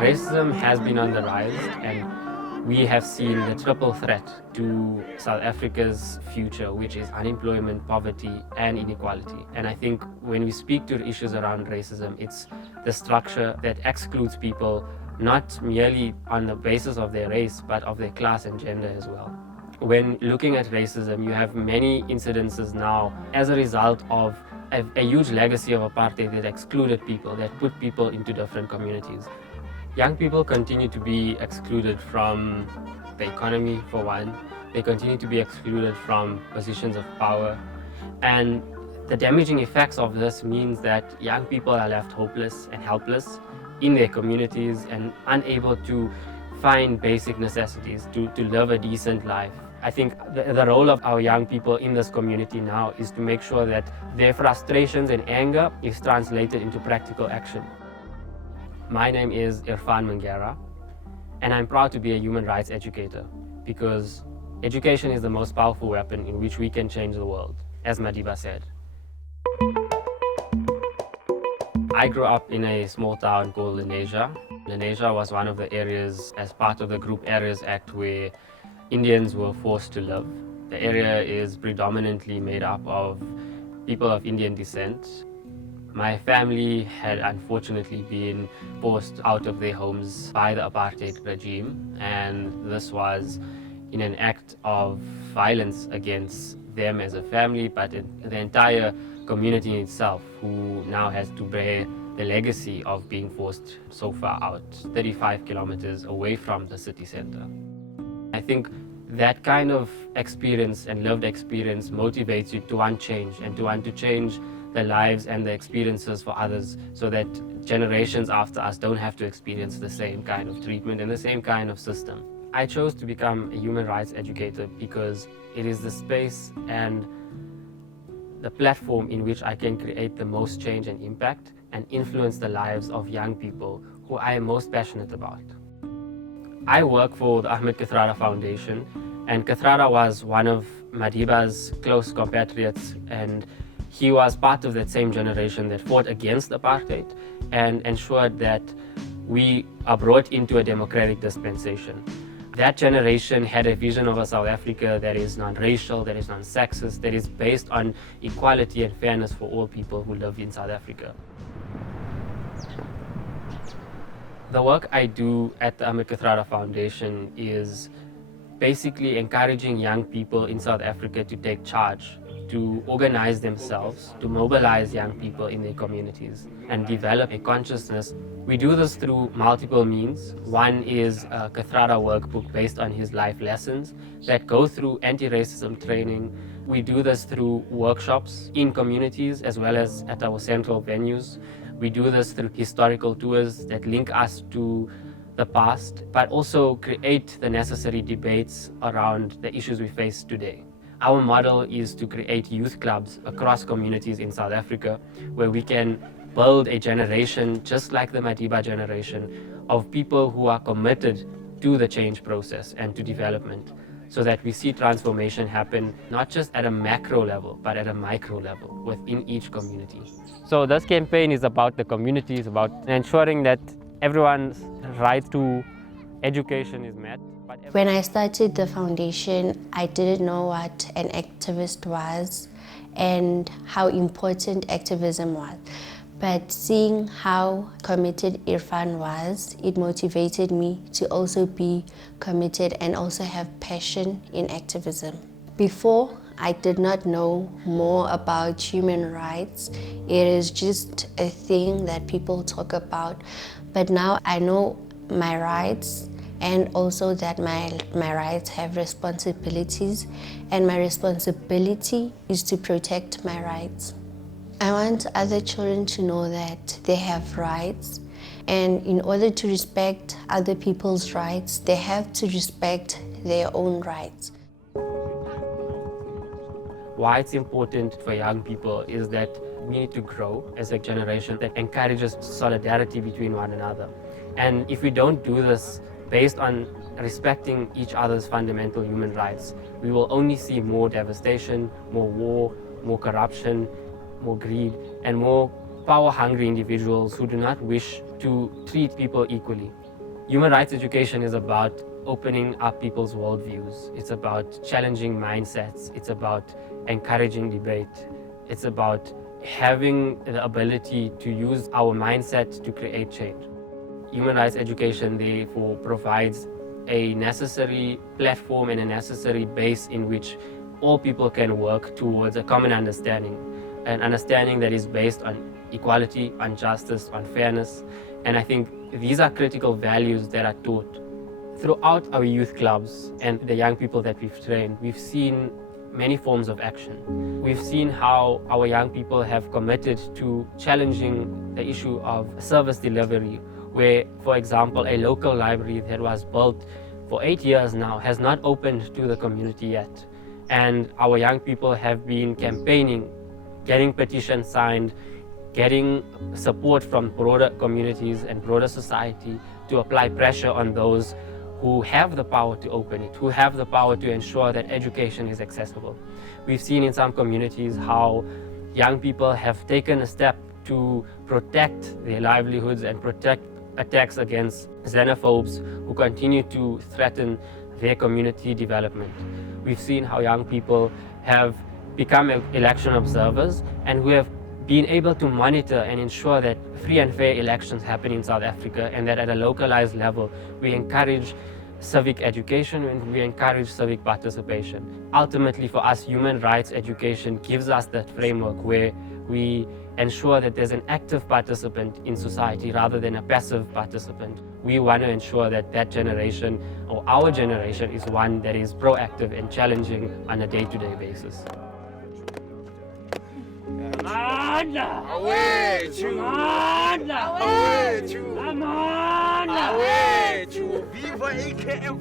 Racism has been on the rise, and we have seen the triple threat to South Africa's future, which is unemployment, poverty, and inequality. And I think when we speak to issues around racism, it's the structure that excludes people not merely on the basis of their race, but of their class and gender as well. When looking at racism, you have many incidences now as a result of a huge legacy of apartheid that excluded people, that put people into different communities. Young people continue to be excluded from the economy, for one. They continue to be excluded from positions of power. And the damaging effects of this means that young people are left hopeless and helpless in their communities and unable to find basic necessities to live a decent life. I think the role of our young people in this community now is to make sure that their frustrations and anger is translated into practical action. My name is Irfaan Mangera, and I'm proud to be a human rights educator because education is the most powerful weapon in which we can change the world, as Madiba said. I grew up in a small town called Lenasia. Lenasia was one of the areas as part of the Group Areas Act where Indians were forced to live. The area is predominantly made up of people of Indian descent. My family had unfortunately been forced out of their homes by the apartheid regime, and this was in an act of violence against them as a family, but the entire community in itself, who now has to bear the legacy of being forced so far out, 35 kilometers away from the city center. I think that kind of experience and lived experience motivates you to want change and to want to change the lives and the experiences for others so that generations after us don't have to experience the same kind of treatment and the same kind of system. I chose to become a human rights educator because it is the space and the platform in which I can create the most change and impact and influence the lives of young people who I am most passionate about. I work for the Ahmed Kathrada Foundation, and Kathrada was one of Madiba's close compatriots, and he was part of that same generation that fought against apartheid and ensured that we are brought into a democratic dispensation. That generation had a vision of a South Africa that is non-racial, that is non-sexist, that is based on equality and fairness for all people who live in South Africa. The work I do at the Ahmed Kathrada Foundation is basically encouraging young people in South Africa to take charge, to organize themselves, to mobilize young people in their communities and develop a consciousness. We do this through multiple means. One is a Kathrada workbook based on his life lessons that go through anti-racism training. We do this through workshops in communities as well as at our central venues. We do this through historical tours that link us to the past, but also create the necessary debates around the issues we face today. Our model is to create youth clubs across communities in South Africa where we can build a generation just like the Madiba generation of people who are committed to the change process and to development so that we see transformation happen not just at a macro level but at a micro level within each community. So this campaign is about the community, it's about ensuring that everyone's right to education is met. When I started the foundation, I didn't know what an activist was and how important activism was. But seeing how committed Irfaan was, it motivated me to also be committed and also have passion in activism. Before, I did not know more about human rights. It is just a thing that people talk about. But now I know my rights and also that my rights have responsibilities, and my responsibility is to protect my rights. I want other children to know that they have rights, and in order to respect other people's rights, they have to respect their own rights. Why it's important for young people is that we need to grow as a generation that encourages solidarity between one another. And if we don't do this based on respecting each other's fundamental human rights, we will only see more devastation, more war, more corruption, more greed, and more power-hungry individuals who do not wish to treat people equally. Human rights education is about opening up people's worldviews. It's about challenging mindsets. It's about encouraging debate. It's about having the ability to use our mindset to create change. Human rights education, therefore, provides a necessary platform and a necessary base in which all people can work towards a common understanding, an understanding that is based on equality, on justice, on fairness. And I think these are critical values that are taught. Throughout our youth clubs and the young people that we've trained, we've seen many forms of action. We've seen how our young people have committed to challenging the issue of service delivery, where, for example, a local library that was built for 8 years now has not opened to the community yet. And our young people have been campaigning, getting petitions signed, getting support from broader communities and broader society to apply pressure on those who have the power to open it, who have the power to ensure that education is accessible. We've seen in some communities how young people have taken a step to protect their livelihoods and protect attacks against xenophobes who continue to threaten their community development. We've seen how young people have become election observers and who have been able to monitor and ensure that free and fair elections happen in South Africa, and that at a localized level we encourage civic education and we encourage civic participation. Ultimately, for us, human rights education gives us that framework where we ensure that there's an active participant in society rather than a passive participant. We want to ensure that that generation, or our generation, is one that is proactive and challenging on a day-to-day basis. Away to Away to Away to Viva AKF!